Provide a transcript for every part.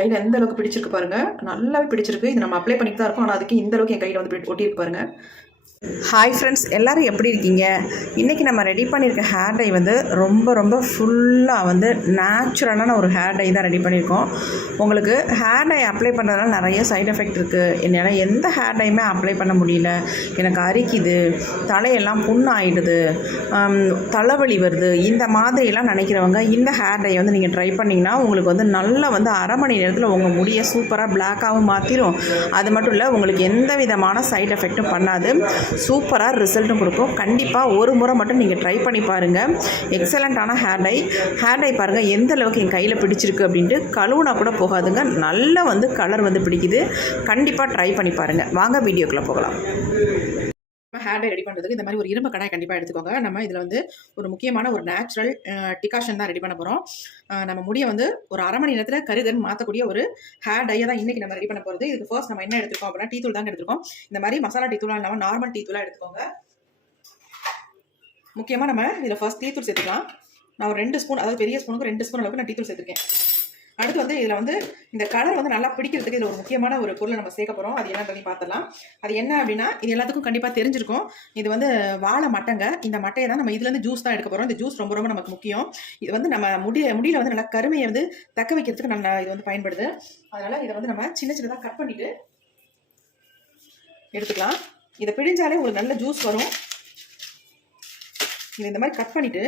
கையில் எந்த அளவுக்கு பிடிச்சிருக்கு பாருங்க. நல்லாவே பிடிச்சிருக்கு. இது நம்ம அப்ளை பண்ணிட்டு தான் இருக்கோம். ஆனால் அதுக்கு இந்த அளவுக்கு என் கையில் வந்து ஒட்டியிருக்கு பாருங்க. ஹாய் ஃப்ரெண்ட்ஸ் எல்லோரும் எப்படி இருக்கீங்க? இன்றைக்கி நம்ம ரெடி பண்ணியிருக்க ஹேர் டை வந்து ரொம்ப ரொம்ப ஃபுல்லாக வந்து நேச்சுரலான ஒரு ஹேர் டை தான் ரெடி பண்ணியிருக்கோம் உங்களுக்கு ஹேர் டை அப்ளை பண்ணுறதுனால நிறைய சைட் எஃபெக்ட் இருக்குது என்னால் எந்த ஹேர் டையுமே அப்ளை பண்ண முடியல. எனக்கு அரிக்குது தலையெல்லாம் புண்ணாயிடுது தலைவலி வருது இந்த மாதிரிலாம் நினைக்கிறவங்க இந்த ஹேர் டை வந்து நீங்கள் ட்ரை பண்ணிங்கன்னா உங்களுக்கு வந்து நல்லா வந்து அரை மணி நேரத்தில் உங்கள் முடியை சூப்பராக பிளாக்காகவும் மாற்றிடும் அது மட்டும் இல்லை உங்களுக்கு எந்த விதமான சைட் எஃபெக்ட்டும் பண்ணாது. சூப்பராக ரிசல்ட்டும் கொடுக்கும். கண்டிப்பாக ஒரு முறை மட்டும் நீங்கள் ட்ரை பண்ணி பாருங்கள் எக்ஸலண்ட்டான ஹேர் டை ஹேர் டை பாருங்கள் எந்த அளவுக்கு என் கையில் பிடிச்சிருக்கு அப்படின்ட்டு கழுவுனா கூட போகாதுங்க. நல்லா வந்து கலர் வந்து பிடிக்குது. கண்டிப்பாக ட்ரை பண்ணி பாருங்கள் வாங்க வீடியோக்குள்ளே போகலாம். ஹேர் டை ரெடி பண்ணுறதுக்கு இந்த மாதிரி ஒரு இரும்பு கடாய் கண்டிப்பாக எடுத்துக்கோங்க. நம்ம இதில் வந்து ஒரு முக்கியமான ஒரு நேச்சுரல் டிகாஷன் தான் ரெடி பண்ண போகிறோம் நம்ம முடியை வந்து ஒரு அரை மணி நேரத்தில் கருகன் மாற்றக்கூடிய ஒரு ஹேர் டையை தான் இன்றைக்கி நம்ம ரெடி பண்ண போகிறது இதுக்கு ஃபர்ஸ்ட் நம்ம என்ன எடுத்துருக்கோம் அப்படின்னா டீ தூள் தாங்க எடுத்துருக்கோம். இந்த மாதிரி மசாலா டீ தூளாக இல்லாமல் நார்மல் டீ தூளாக எடுத்துக்கோங்க. முக்கியமாக நம்ம இதில் ஃபர்ஸ்ட் டீ தூள் சேர்த்துக்கலாம். நான் ஒரு ரெண்டு ஸ்பூன் அதாவது பெரிய ஸ்பூனுக்கு ரெண்டு ஸ்பூன் அளவுக்கு நான் டீ தூள் சேர்த்துருக்கேன். அடுத்து வந்து இதில் வந்து இந்த கலர் வந்து நல்லா பிடிக்கிறதுக்கு இதில் ஒரு முக்கியமான ஒரு பொருளை நம்ம சேர்க்க போகிறோம் அது என்னன்றதையும் பார்த்துலாம் அது என்ன அப்படின்னா இது எல்லாத்துக்கும் கண்டிப்பாக தெரிஞ்சிருக்கும். இது வந்து வாழை மட்டைங்க. இந்த மட்டையை தான் நம்ம இதுலேருந்து ஜூஸ் தான் எடுக்க போகிறோம் இந்த ஜூஸ் ரொம்ப ரொம்ப நமக்கு முக்கியம். இது வந்து நம்ம முடி முடியில் வந்து நல்லா கருமையை வந்து தக்க வைக்கிறதுக்கு நல்லா இது வந்து பயன்படுது. அதனால் இதை வந்து நம்ம சின்ன சின்னதாக கட் பண்ணிவிட்டு எடுத்துக்கலாம். இதை பிழிஞ்சாலே உங்களுக்கு நல்ல ஜூஸ் வரும். இதை இந்த மாதிரி கட் பண்ணிவிட்டு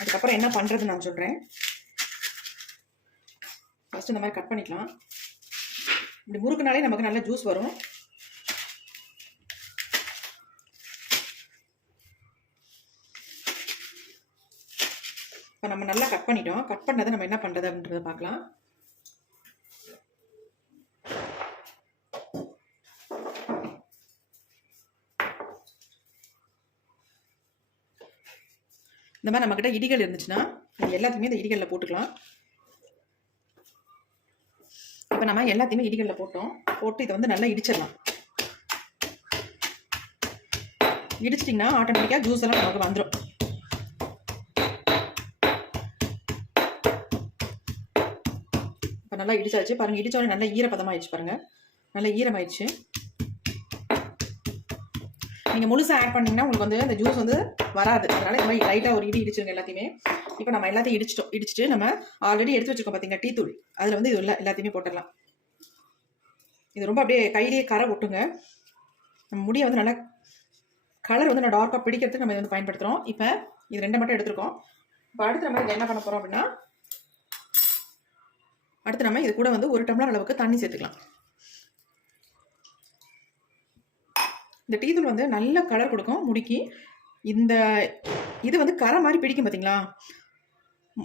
அதுக்கப்புறம் என்ன பண்ணுறதுன்னு நான் சொல்கிறேன் ஃபஸ்ட்டு இந்த மாதிரி கட் பண்ணிக்கலாம். இப்படி முறுக்குனாலே நமக்கு நல்ல ஜூஸ் வரும். இப்போ நம்ம நல்லா கட் பண்ணிட்டோம். கட் பண்ணதை நம்ம என்ன பண்ணுறது அப்படின்றத பார்க்கலாம். இந்த மாதிரி நம்மக்கிட்ட இடிகள் இருந்துச்சுன்னா எல்லாத்துக்குமே எல்லாத்தையுமே இந்த இடிகளில் போட்டுக்கலாம். இப்போ நம்ம எல்லாத்தையுமே இடிகளில் போட்டோம். போட்டு இதை வந்து நல்லா இடிச்சிடலாம். இடிச்சிட்டிங்கன்னா ஆட்டோமேட்டிக்காக ஜூஸ் எல்லாம் நமக்கு வந்துடும் இப்போ நல்லா இடிச்சாச்சு. பாருங்கள் இடித்தோடனே நல்லா ஈரப்பதமாகிடுச்சு பாருங்கள் நல்லா ஈரமாயிடுச்சு. நீங்கள் முழுசாக ஆட் பண்ணிங்கன்னா உங்களுக்கு வந்து அந்த ஜூஸ் வந்து வராது. அதனால் இந்த மாதிரி லைட்டாக ஒரு இடி இடிச்சிருங்க எல்லாத்தையுமே. இப்போ நம்ம எல்லாத்தையும் இடிச்சிட்டோம். இடிச்சிட்டு நம்ம ஆல்ரெடி எடுத்து வச்சுருக்கோம் பார்த்தீங்க டீ தூள். அதில் வந்து இது எல்லா எல்லாத்தையுமே போட்டுடலாம். இது ரொம்ப அப்படியே கையிலேயே கரை ஒட்டுங்க. நம்ம முடியை வந்து நல்லா கலர் வந்து நான் டார்க்காக பிடிக்கிறதுக்கு நம்ம இதை வந்து பயன்படுத்துகிறோம் இப்போ இது ரெண்டை மட்டும் எடுத்துருக்கோம். இப்போ அடுத்து நம்ம என்ன பண்ண போகிறோம் அப்படின்னா அடுத்து நம்ம இது கூட வந்து ஒரு டம்ளர் அளவுக்கு தண்ணி சேர்த்துக்கலாம். இந்த டீ தூள் வந்து நல்ல கலர் கொடுக்கும் முடிக்கு. இந்த இது வந்து கரை மாதிரி பிடிக்கும் பார்த்தீங்களா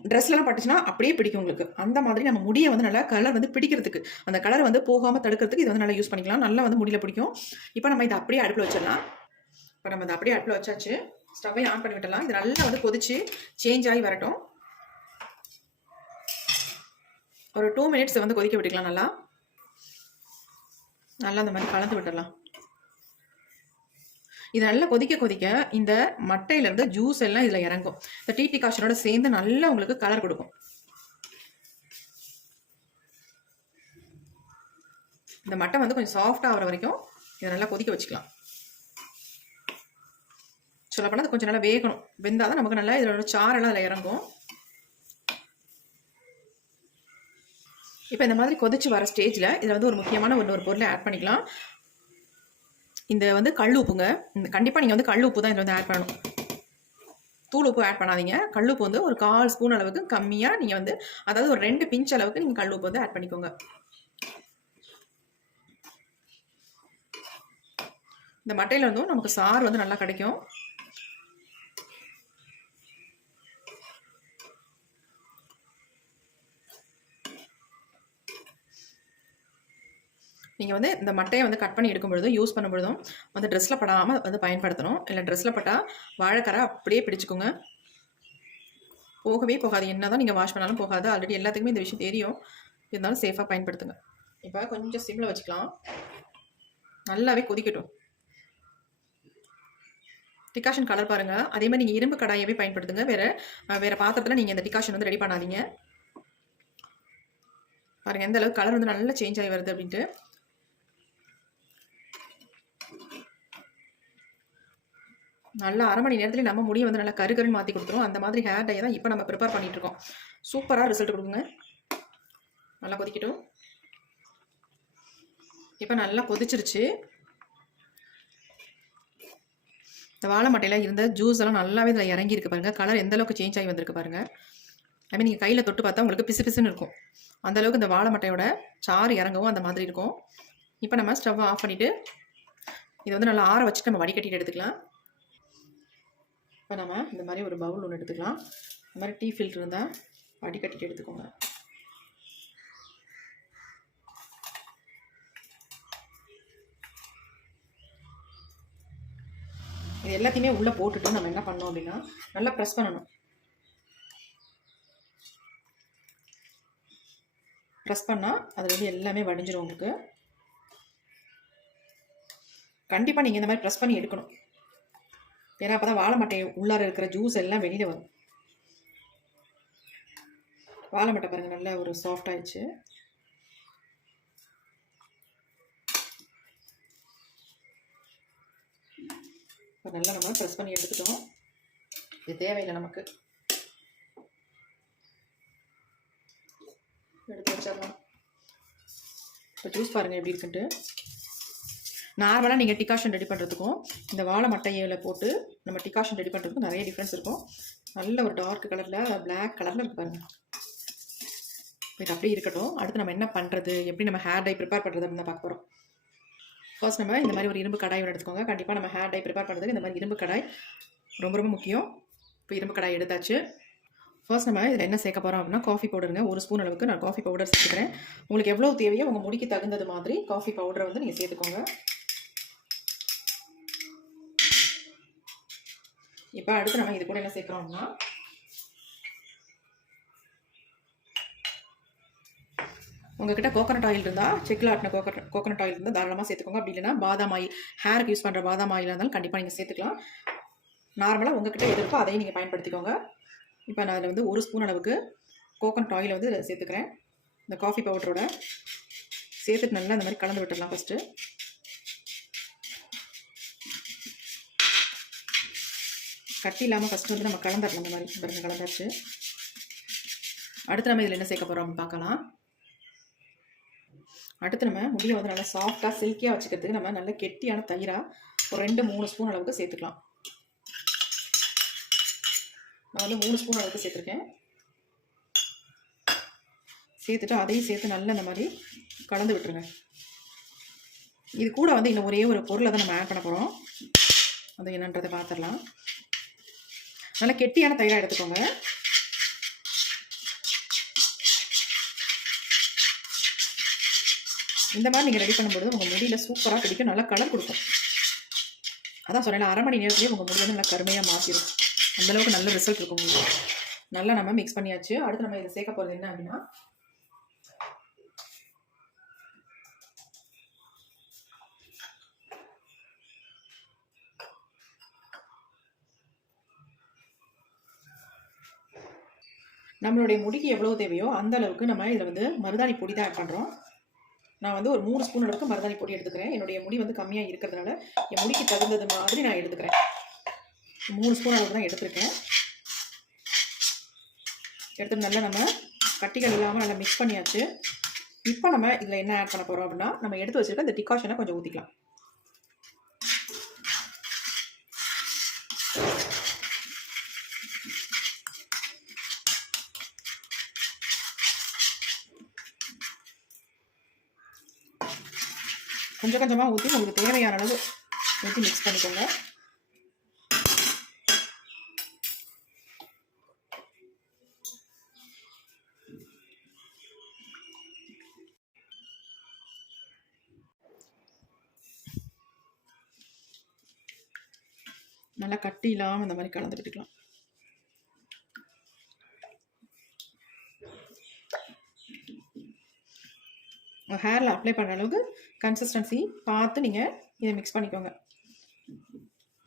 ட்ரெஸ்லலாம் பட்டுச்சுன்னா அப்படியே பிடிக்கும் உங்களுக்கு. அந்த மாதிரி நம்ம முடியை வந்து நல்லா கலர் வந்து பிடிக்கிறதுக்கு. அந்த கலர் வந்து போகாமல் தடுக்கிறதுக்கு இது வந்து நல்லா யூஸ் பண்ணிக்கலாம். நல்லா வந்து முடியல பிடிக்கும். இப்போ நம்ம இதை அப்படியே அடுப்பில் வச்சிடலாம். இப்போ நம்ம இதை அப்படியே அடுப்பில் வச்சாச்சு. ஸ்டவ்வை ஆன் பண்ணி விட்டலாம் இது நல்லா வந்து கொதிச்சு சேஞ்ச் ஆகி வரட்டும். ஒரு டூ மினிட்ஸ் வந்து கொதிக்க விட்டுக்கலாம் நல்லா. நல்லா அந்த மாதிரி கலந்து விட்டுடலாம். இது நல்லா கொதிக்க கொதிக்க இந்த மட்டையிலேருந்து ஜூஸ் எல்லாம் இதில் இறங்கும். இந்த டீ டிகாஷனோட சேர்ந்து நல்லா உங்களுக்கு கலர் கொடுக்கும். இந்த மட்டை வந்து கொஞ்சம் சாஃப்டாக ஆகிற வரைக்கும் இதை நல்லா கொதிக்க வச்சுக்கலாம். சொல்லப்போனால் அது கொஞ்சம் நல்லா வேகணும். வெந்தால் தான் நமக்கு நல்லா இதோட சாரெல்லாம் அதில் இறங்கும். இப்போ இந்த மாதிரி கொதிச்சு வர ஸ்டேஜில் இதில் வந்து ஒரு முக்கியமான ஒன்று ஒரு பொருளை ஆட் பண்ணிக்கலாம். இந்த வந்து கல் உப்புங்க. கண்டிப்பாக நீங்கள் வந்து கல் உப்பு தான் இதில் வந்து ஆட் பண்ணணும். தூள் உப்பு ஆட் பண்ணாதீங்க. கல் உப்பு வந்து ஒரு கால் ஸ்பூன் அளவுக்கு கம்மியாக நீங்கள் வந்து அதாவது ஒரு ரெண்டு பிஞ்ச் அளவுக்கு நீங்கள் கல் உப்பு வந்து ஆட் பண்ணிக்கோங்க. இந்த மட்டையில் இருந்தும் நமக்கு சாறு வந்து நல்லா கிடைக்கும். நீங்கள் வந்து இந்த மட்டையை வந்து கட் பண்ணி எடுக்கும் பொழுதும் யூஸ் பண்ணும் பொழுதும் வந்து ட்ரெஸ்ஸில் படாமல் வந்து பயன்படுத்தணும். இல்லை ட்ரெஸ்ஸில் பட்டால் வாழைக்கரை அப்படியே பிடிச்சிக்கோங்க. போகவே போகாது. என்ன தான் நீங்கள் வாஷ் பண்ணாலும் போகாது. ஆல்ரெடி எல்லாத்துக்குமே இந்த விஷயம் தெரியும். இருந்தாலும் சேஃபாக பயன்படுத்துங்க. இப்போ கொஞ்சம் சிம்மில் வச்சுக்கலாம். நல்லாவே கொதிக்கட்டும். டிகாஷன் கலர் பாருங்கள் அதே மாதிரி நீங்கள் இரும்பு கடாயவே பயன்படுத்துங்க. வேறு வேறு பாத்திரத்தில் நீங்கள் இந்த டிகாஷன் வந்து ரெடி பண்ணாதீங்க. பாருங்கள் எந்த அளவுக்கு கலர் வந்து நல்லா சேஞ்ச் ஆகி வருது அப்படின்ட்டு. நல்லா அரை மணி நேரத்துல நம்ம முடியை வந்து நல்லா கருகருன்னு மாற்றி கொடுத்துரும். அந்த மாதிரி ஹேர் டை தான் இப்போ நம்ம ப்ரிப்பேர் பண்ணிட்டு இருக்கோம். சூப்பராக ரிசல்ட் கொடுக்குங்க நல்லா கொதிக்கட்டும். இப்போ நல்லா கொதிச்சிருச்சு. இந்த வாழை மட்டையில் இருந்த ஜூஸ் எல்லாம் நல்லாவே இதில் இறங்கி இருக்கு பாருங்க. கலர் எந்த அளவுக்கு சேஞ்ச் ஆகி வந்திருக்கு பாருங்க. ஐ மீன் நீங்கள் கையில் தொட்டு பார்த்தா உங்களுக்கு பிசு பிசுன்னு இருக்கும். அந்த அளவுக்கு இந்த வாழை மட்டையோட சாறு இறங்கவும் அந்த மாதிரி இருக்கும். இப்போ நம்ம ஸ்டவ் ஆஃப் பண்ணிவிட்டு இதை வந்து நல்லா ஆற வச்சுட்டு நம்ம வடிகட்டிட்டு எடுத்துக்கலாம். இப்போ நம்ம இந்த மாதிரி ஒரு பவுல் ஒன்று எடுத்துக்கலாம். இந்த மாதிரி டீ ஃபில்ட்ரு இருந்தால் வடிகட்டிட்டு எடுத்துக்கோங்க. இது எல்லாத்தையுமே உள்ளே போட்டுட்டு நம்ம என்ன பண்ணோம் அப்படின்னா நல்லா ப்ரெஸ் பண்ணணும். ப்ரெஸ் பண்ணால் அது வந்து எல்லாமே வடிஞ்சிரும் உங்களுக்கு. கண்டிப்பாக நீங்கள் இந்த மாதிரி ப்ரெஸ் பண்ணி எடுக்கணும். ஏன்னா அப்போ தான் வாழை மட்டை உள்ளார இருக்கிற ஜூஸ் எல்லாம் வெளியில் வரும். வாழை மட்டை பாருங்கள் நல்லா ஒரு சாஃப்ட் ஆயிடுச்சு. இப்போ நல்லா நம்ம ப்ரெஸ் பண்ணி எடுத்துட்டோம். இது தேவையில்லை நமக்கு. எடுத்து வச்சிடலாம். இப்போ ஜூஸ் பாருங்கள் எப்படி இருக்குன்ட்டு. நார்மலாக நீங்கள் டிகாஷன் ரெடி பண்ணுறதுக்கும் இந்த வாழை மட்டையில் போட்டு நம்ம டிகாஷன் ரெடி பண்ணுறதுக்கும் நிறைய டிஃப்ரென்ஸ் இருக்கும். நல்ல ஒரு டார்க் கலரில் பிளாக் கலரில் இருக்கு பாருங்க. இது அப்படியே இருக்கட்டும். அடுத்து நம்ம என்ன பண்ணுறது எப்படி நம்ம ஹேர் டை ப்ரிப்பேர் பண்ணுறது அப்படின்னு தான் பார்க்க போகிறோம் ஃபர்ஸ்ட் நம்ம இந்த மாதிரி ஒரு இரும்பு கடாய் ஒன்று எடுத்துக்கோங்க. கண்டிப்பாக நம்ம ஹேர் டை ப்ரிப்பேர் பண்ணுறதுக்கு இந்த மாதிரி இரும்பு கடாய் ரொம்ப ரொம்ப முக்கியம். இப்போ இரும்பு கடாய் எடுத்தாச்சு. ஃபர்ஸ்ட் நம்ம இதில் என்ன சேர்க்க போகிறோம் அப்படின்னா காஃபி பவுடருங்க ஒரு ஸ்பூன் அளவுக்கு நான் காஃபி பவுடர் சேர்த்துக்கிறேன். உங்களுக்கு எவ்வளோ தேவையோ உங்கள் முடிக்கு தகுந்தது மாதிரி காஃபி பவுடரை வந்து நீங்கள் சேர்த்துக்கோங்க. இப்போ அடுத்து நம்ம இது கூட என்ன சேர்க்குறோம்னா உங்ககிட்ட கோகனட் ஆயில் இருந்தால் செக்கில் ஆட்டின கோகனட் கோகனட் ஆயில் இருந்தால் தாராளமாக சேர்த்துக்கோங்க. அப்படி இல்லைனா பாதாம் ஆயில் ஹேருக்கு யூஸ் பண்ணுற பாதாம் ஆயிலாக இருந்தாலும் கண்டிப்பாக நீங்கள் சேர்த்துக்கலாம். நார்மலாக உங்ககிட்ட எது இருக்கோ அதையும் நீங்கள் பயன்படுத்திக்கோங்க. இப்போ நான் அதில் வந்து ஒரு ஸ்பூன் அளவுக்கு கோகனட் ஆயில் வந்து சேர்த்துக்கிறேன். இந்த காஃபி பவுடரோட சேர்த்துட்டு நல்லா அந்த மாதிரி கலந்து விட்டுடலாம் ஃபஸ்ட்டு கட்டி இல்லாமல் ஃபஸ்ட்டு வந்து நம்ம கலந்துடலாம் இந்த மாதிரி. பாருங்க கலந்தாச்சு. அடுத்து நம்ம இதில் என்ன சேர்க்க போகிறோம் அப்படின்னு பார்க்கலாம். அடுத்து நம்ம முடியை வந்து நல்லா சாஃப்டாக சில்கியாக வச்சுக்கிறதுக்கு நம்ம நல்ல கெட்டியான தயிராக ஒரு ரெண்டு மூணு ஸ்பூன் அளவுக்கு சேர்த்துக்கலாம். நான் வந்து மூணு ஸ்பூன் அளவுக்கு சேர்த்துருக்கேன். சேர்த்துட்டு அதையும் சேர்த்து நல்லா இந்த மாதிரி கலந்து விட்டுருங்க. இது கூட வந்து இன்னும் ஒரே ஒரு பொருளை தான் நம்ம ஆட் பண்ண போகிறோம் அது என்னன்றதை பார்த்துடலாம். நல்லா கெட்டியான தயிராக எடுத்துக்கோங்க. இந்த மாதிரி நீங்கள் ரெடி பண்ணும்போது உங்கள் முடியில் சூப்பராக பிடிக்கும் நல்லா கலர் கொடுக்கும். அதான் சொன்னேன் அரை மணி நேரத்துலேயே உங்கள் முடி வந்து நல்லா கருமையாக மாற்றிடும் அந்தளவுக்கு நல்ல ரிசல்ட் இருக்கும் உங்களுக்கு. நல்லா நம்ம மிக்ஸ் பண்ணியாச்சு. அடுத்து நம்ம இதை சேர்க்க போகிறது என்ன அப்படின்னா நம்மளுடைய முடிக்கு எவ்வளோ தேவையோ அந்த அளவுக்கு நம்ம இதில் வந்து மருதாணி பொடி தான் ஆட் பண்ணுறோம் நான் வந்து ஒரு மூணு ஸ்பூன் அளவுக்கு மருதாணி பொடி எடுத்துக்கிறேன். என்னுடைய முடி வந்து கம்மியாக இருக்கிறதுனால என் முடிக்கு தகுந்தது மாதிரி நான் எடுத்துக்கிறேன். மூணு ஸ்பூன் அளவுக்கு தான் எடுத்துருக்கேன். எடுத்து நல்லா நம்ம கட்டிகள் இல்லாமல் நல்லா மிக்ஸ் பண்ணியாச்சு. இப்போ நம்ம இதில் என்ன ஆட் பண்ண போகிறோம் அப்படின்னா நம்ம எடுத்து வச்சுருக்க இந்த டிகாஷனை கொஞ்சம் ஊற்றிக்கலாம் கொஞ்சம் கொஞ்சமாக ஊற்றி உங்களுக்கு தேவையான அளவு ஊற்றி மிக்ஸ் பண்ணிக்கோங்க. நல்லா கட்டி இல்லாமல் இந்த மாதிரி கலந்து விட்டுக்கலாம் ஹேரில் அப்ளை பண்ணுற அளவுக்கு கன்சிஸ்டன்சி பார்த்து நீங்கள் இதை மிக்ஸ் பண்ணிக்கோங்க.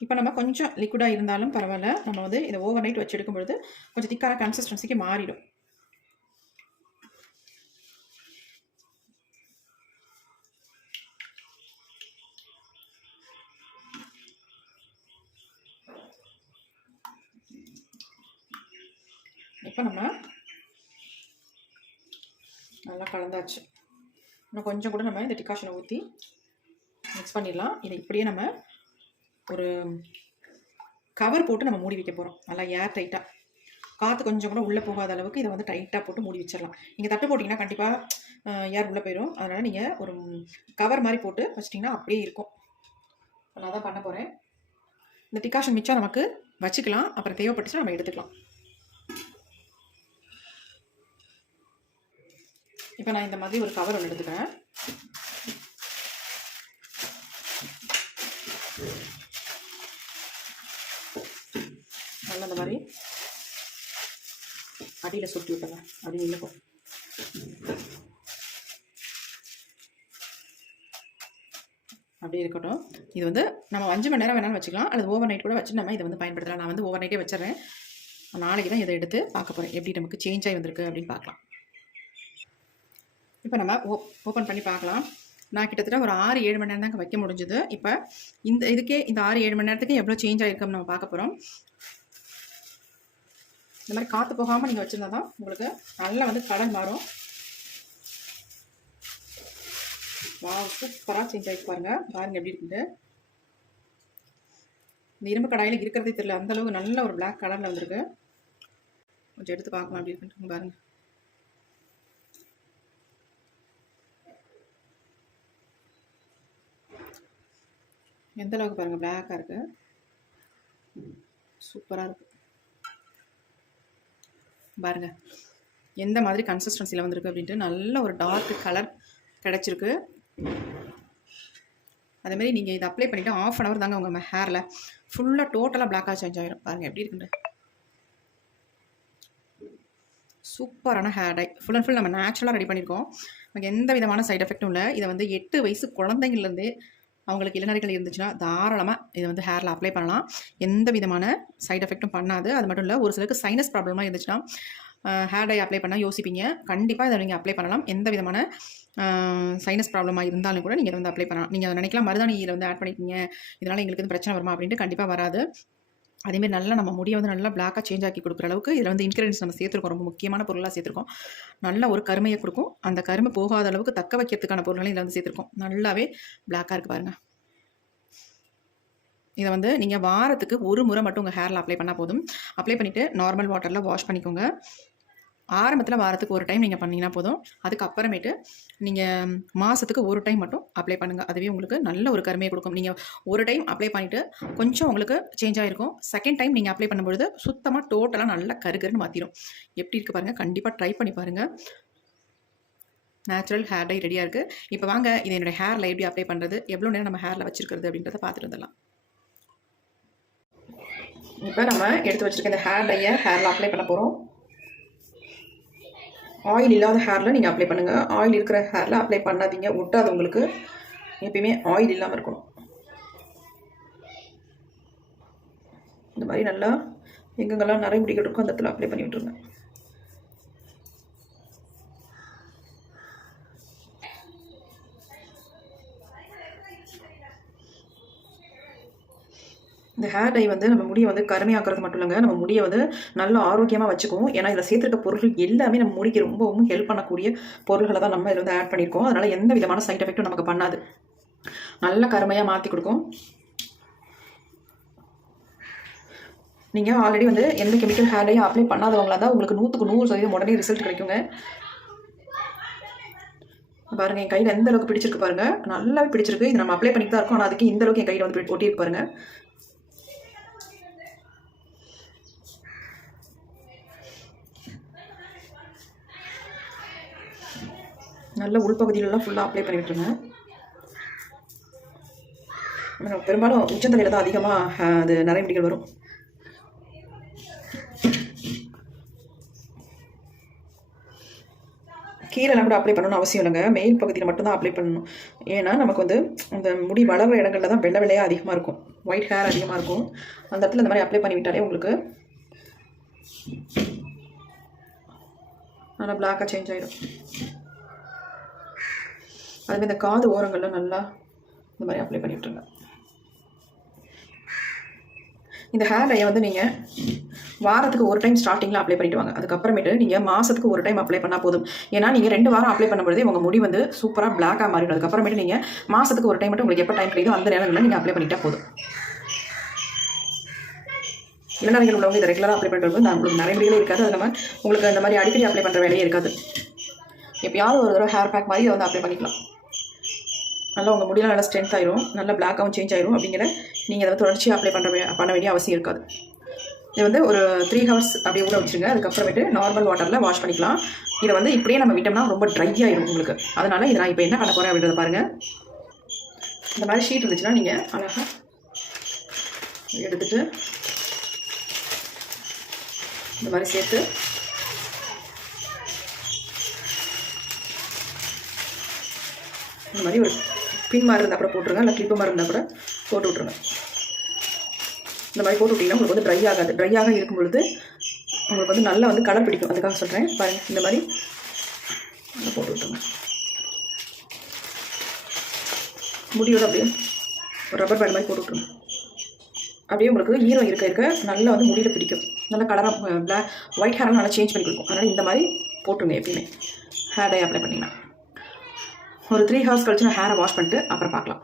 இப்போ நம்ம கொஞ்சம் லிக்விடாக இருந்தாலும் பரவாயில்ல. நம்ம வந்து இதை ஓவர் நைட் வச்சு எடுக்கும் பொழுது கொஞ்சம் திக்கான கன்சிஸ்டன்சிக்கு மாறிடும். இப்போ நம்ம நல்லா கலந்தாச்சு. இன்னும் கொஞ்சம் கூட நம்ம இந்த டிகாஷனை ஊற்றி மிக்ஸ் பண்ணிடலாம். இதை இப்படியே நம்ம ஒரு கவர் போட்டு நம்ம மூடி வைக்க போகிறோம் நல்லா ஏர் டைட்டாக காற்று கொஞ்சம் கூட உள்ளே போகாத அளவுக்கு இதை வந்து டைட்டாக போட்டு மூடி வச்சிடலாம். நீங்கள் தட்டு போட்டிங்கன்னா கண்டிப்பாக ஏர் உள்ளே போயிடும். அதனால் நீங்கள் ஒரு கவர் மாதிரி போட்டு வச்சிட்டிங்கன்னா அப்படியே இருக்கும். நான் தான் பண்ண போகிறேன் இந்த டிகாஷன் மிச்சம் நமக்கு வச்சுக்கலாம். அப்புறம் தேவைப்பட்டுச்சுன்னா நம்ம எடுத்துக்கலாம். இப்போ நான் இந்த மாதிரி ஒரு கவர் ஒன்று எடுத்துக்கிறேன். நல்லா இந்த மாதிரி அடியில் சுட்டி விட்டுங்க அப்படி இல்லைக்கும் அப்படியே இருக்கட்டும். இது வந்து நம்ம அஞ்சு மணி நேரம் வேணாலும் வச்சுக்கலாம். அல்லது ஓவர் நைட் கூட வச்சு நம்ம இதை வந்து பயன்படுத்தலாம். நான் வந்து ஓவர் நைட்டே வச்சிடறேன். நாளைக்கு தான் இதை எடுத்து பார்க்க போகிறேன் எப்படி நமக்கு சேஞ்ச் ஆகி வந்திருக்கு அப்படின்னு பார்க்கலாம். இப்போ நம்ம ஓ ஓப்பன் பண்ணி பார்க்கலாம். நான் கிட்டத்தட்ட ஒரு ஆறு ஏழு மணி நேரம் தான் வைக்க முடிஞ்சது. இப்போ இந்த இதுக்கே இந்த ஆறு ஏழு மணி நேரத்துக்கு எவ்வளோ சேஞ்ச் ஆகிருக்குன்னு நம்ம பார்க்க போகிறோம் இந்த மாதிரி காற்று போகாமல் நீங்கள் வச்சுருந்தா தான் உங்களுக்கு நல்லா வந்து கடல் மாறும். வா சூப்பராக சேஞ்ச் ஆகி பாருங்கள் பாருங்கள் எப்படி இருக்குது. இந்த இரும்பு கடாயில் இருக்கிறதே தெரியல. அந்தளவுக்கு நல்ல ஒரு பிளாக் கலரில் வந்திருக்கு. கொஞ்சம் எடுத்து பார்க்கலாம் அப்படி இருக்குன்ட்டு பாருங்கள் எந்த அளவுக்கு பாருங்கள் பிளாக்காக இருக்கு. சூப்பராக இருக்கு. பாருங்க எந்த மாதிரி கன்சிஸ்டன்சியில் வந்திருக்கு அப்படின்ட்டு நல்ல ஒரு டார்க் கலர் கிடச்சிருக்கு. அதேமாரி நீங்கள் இதை அப்ளை பண்ணிவிட்டு ஆஃப் அன் ஹவர் தாங்க உங்கள் ஹேரில் ஃபுல்லாக டோட்டலாக பிளாக்காக சேஞ்ச் ஆகிரும் பாருங்கள் எப்படி இருக்குன்னு. சூப்பரான hair dye full and full நம்ம நேச்சுரலாக ரெடி பண்ணியிருக்கோம் நமக்கு எந்த விதமான சைட் எஃபெக்ட்டும் இல்லை. இதை வந்து எட்டு வயசு குழந்தைங்கள்லேருந்து அவங்களுக்கு இளநரைகள் இருந்துச்சுன்னா தாராளமாக இதை வந்து ஹேரில் அப்ளை பண்ணலாம். எந்த விதமான சைட் எஃபெக்ட்டும் பண்ணாது. அது மட்டும் இல்லை ஒரு சிலருக்கு சைனஸ் ப்ராப்ளமாக இருந்துச்சுன்னா ஹேர் டை அப்ளை பண்ணால் யோசிப்பீங்க. கண்டிப்பாக இதை நீங்கள் அப்ளை பண்ணலாம். எந்த விதமான சைனஸ் ப்ராப்ளமாக இருந்தாலும் கூட நீங்கள் வந்து அப்ளை பண்ணலாம். நீங்கள் அதை நினைக்கலாம். மருதாணியில் வந்து ஆட் பண்ணிக்கிங்க இதனால் எங்களுக்கு வந்து பிரச்சனை வருமா அப்படின்ட்டு கண்டிப்பாக வராது. அதேமாரி நல்லா நம்ம முடியை வந்து நல்லா பிளாக்காக சேஞ்ச் ஆக்கி கொடுக்குற அளவுக்கு இதில் வந்து இன்க்ரீடியன்ஸ் நம்ம சேர்த்துருக்கோம். ரொம்ப முக்கியமான பொருளாக சேர்த்துருக்கோம். நல்ல ஒரு கருமையை கொடுக்கும். அந்த கருமை போகாத அளவுக்கு தக்க வைக்கிறதுக்கான பொருள்களையும் இதில் வந்து சேர்த்துருக்கோம். நல்லாவே பிளாக்காக இருக்குது பாருங்கள் இதை வந்து நீங்கள் வாரத்துக்கு ஒரு முறை மட்டும் உங்கள் ஹேரில் அப்ளை பண்ணால் போதும். அப்ளை பண்ணிவிட்டு நார்மல் வாட்டரில் வாஷ் பண்ணிக்கோங்க. ஆரம்பத்தில் வாரத்துக்கு ஒரு டைம் நீங்கள் பண்ணிங்கன்னா போதும். அதுக்கப்புறமேட்டு நீங்கள் மாதத்துக்கு ஒரு டைம் மட்டும் அப்ளை பண்ணுங்கள் அதுவே உங்களுக்கு நல்ல ஒரு கருமையை கொடுக்கும். நீங்கள் ஒரு டைம் அப்ளை பண்ணிவிட்டு கொஞ்சம் உங்களுக்கு சேஞ்ச் ஆகிருக்கும் செகண்ட் டைம் நீங்கள் அப்ளை பண்ணும்பொழுது சுத்தமாக டோட்டலாக நல்லா கருகருன்னு மாற்றிடும் எப்படி இருக்குது பாருங்கள் கண்டிப்பாக ட்ரை பண்ணி பாருங்கள் நேச்சுரல் ஹேர் டை ரெடியாக இருக்குது இப்போ வாங்க இது என்னுடைய ஹேரில் எப்படி அப்ளை பண்ணுறது எவ்வளோ நேரம் நம்ம ஹேரில் வச்சுருக்கிறது அப்படின்றத பார்த்துட்டு வந்துடலாம். இப்போ நம்ம எடுத்து வச்சுருக்க இந்த ஹேர் டையை ஹேரில் அப்ளை பண்ண போகிறோம் ஆயில் இல்லாத ஹேரில் நீங்கள் அப்ளை பண்ணுங்கள் ஆயில் இருக்கிற ஹேரில் அப்ளை பண்ணாதீங்க. ஒட்டாது உங்களுக்கு. எப்பயுமே ஆயில் இல்லாமல் இருக்கணும். இந்த மாதிரி நல்லா எங்கெங்கெல்லாம் நிறைய முடிகள் இருக்கோ அந்த இடத்துல அப்ளை பண்ணி விட்டுருங்க. இந்த ஹேர் டை வந்து நம்ம முடியை வந்து கருமையாக்குறது மட்டும் இல்லைங்க. நம்ம முடியை வந்து நல்ல ஆரோக்கியமாக வச்சுக்கும் ஏன்னா இதில் சேர்த்துருக்க பொருட்கள் எல்லாமே நம்ம முடிக்கு ரொம்பவும் ஹெல்ப் பண்ணக்கூடிய பொருள்களை தான் நம்ம இதில் வந்து ஆட் பண்ணியிருக்கோம். அதனால் எந்த விதமான சைட் எஃபெக்ட்டும் நமக்கு பண்ணாது. நல்ல கருமையாக மாற்றி கொடுக்கும். நீங்கள் ஆல்ரெடி வந்து எந்த கெமிக்கல் ஹேர் டையும் அப்ளை பண்ணாதவங்களா தான் உங்களுக்கு நூற்றுக்கு நூறு சதவீதம் உடனே ரிசல்ட் கிடைக்குங்க. பாருங்க என் கையில் எந்த அளவுக்கு பிடிச்சிருக்கு பாருங்க. நல்லாவே பிடிச்சிருக்கு. இது நம்ம அப்ளை பண்ணிட்டு தான் இருக்கோம். ஆனால் அதுக்கு இந்த அளவுக்கு என் கையில் வந்து ஒட்டி பாருங்கள் நல்ல உள்பகுதியிலலாம் ஃபுல்லாக அப்ளை பண்ணி விட்டுருங்க. பெரும்பாலும் உச்சந்தலையில் தான் அதிகமாக அது நிறைய முடிகள் வரும். கீழெல்லாம் கூட அப்ளை பண்ணணும்னு அவசியம் இல்லைங்க. மெயின் பகுதியில் மட்டும்தான் அப்ளை பண்ணணும். ஏன்னா நமக்கு வந்து அந்த முடி வளர்கிற இடங்களில் தான் வெள்ளை வெள்ளையாக அதிகமாக இருக்கும். ஒயிட் ஹேர் அதிகமாக இருக்கும். அந்த இடத்துல இந்த மாதிரி அப்ளை பண்ணிவிட்டாலே உங்களுக்கு நல்லா பிளாக்காக சேஞ்ச் ஆகிடும் அதுமாதிரி இந்த காது ஓரங்களில் நல்லா இந்த மாதிரி அப்ளை பண்ணிவிட்ருங்க இந்த ஹேர் டையை வந்து நீங்கள் வாரத்துக்கு ஒரு டைம் ஸ்டார்டிங்கில் அப்ளை பண்ணிட்டு வாங்க. அதுக்கப்புறமேட்டு நீங்கள் மாதத்துக்கு ஒரு டைம் அப்ளை பண்ணால் போதும். ஏன்னா நீங்கள் ரெண்டு வாரம் அப்ளை பண்ணும்போதே உங்கள் முடி வந்து சூப்பராக பிளாக்காக மாறிடும். அதுக்கப்புறமேட்டு நீங்கள் மாதத்துக்கு ஒரு டைம் மட்டும் உங்களுக்கு எப்போ டைம் கிடைக்குதோ அந்த நேரங்களில் நீங்கள் அப்ளை பண்ணிட்டால் போதும். இளநரைகள் உள்ளவங்க இதை ரெகுலராக அப்ளை பண்ணுறது நான் உங்களுக்கு நிறைய முடிகளே இருக்காது. அது நம்ம உங்களுக்கு அந்த மாதிரி அடிக்கடி அப்ளை பண்ணுற வேலையே இருக்காது. எப்பயாவது ஒரு தடவை ஹேர் பேக் மாதிரி இதை வந்து அப்ளை பண்ணிக்கலாம். நல்லா உங்கள் முடியெல்லாம் நல்லா ஸ்ட்ரென்த் ஆயிரும். நல்லா பிளாக்காகவும் சேஞ்ச் ஆயிரும் அப்படிங்கிற நீங்கள் அதை தொடர்ச்சியாக அப்ளை பண்ணுற பண்ண வேண்டிய அவசியம் இருக்காது. இது வந்து ஒரு த்ரீ ஹவர்ஸ் அப்படியே ஊற வச்சுருங்க. அதுக்கப்புறமேட்டு நார்மல் வாட்டரில் வாஷ் பண்ணிக்கலாம். இதை வந்து இப்படியே நம்ம விட்டோம்னா ரொம்ப ட்ரை ஆயிரும் உங்களுக்கு. அதனால் இதை நான் இப்போ என்ன பண்ண போகிறேன் அப்படின்றத பாருங்கள் இந்த மாதிரி ஷீட் இருந்துச்சுன்னா நீங்கள் அழகாக எடுத்துட்டு இந்த மாதிரி சேர்த்து இந்த மாதிரி ஒரு பின் மாதிரி இருந்தால் கூட போட்டுருங்க. இல்லை கிளிப்பு மாதிரி இருந்தால் கூட போட்டு விட்ருங்க இந்த மாதிரி போட்டு விட்டிங்கன்னா உங்களுக்கு வந்து ட்ரை ஆகாது. ட்ரையாக இருக்கும் பொழுது உங்களுக்கு வந்து நல்லா வந்து கலர் பிடிக்கும். அதுக்காக சொல்கிறேன் பாருங்க. இந்த மாதிரி போட்டு விட்ருங்க முடியோட அப்படியே ரப்பர் பேண்ட் மாதிரி போட்டு விட்ருங்க அப்படியே உங்களுக்கு ஈரம் இருக்க இருக்க நல்லா வந்து முடியில் பிடிக்கும். நல்லா கலராக பிளாக் ஒயிட் ஹேரெல்லாம் நல்லா சேஞ்ச் பண்ணி கொடுக்கும். அதனால் இந்த மாதிரி போட்டுருங்க எப்பயுமே. ஹேர் டை அப்ளை பண்ணிங்கன்னா. ஒரு த்ரீ ஹவர்ஸ் கழிச்சு நான் ஹேரை வாஷ் பண்ணிட்டு அப்புறம் பார்க்கலாம்.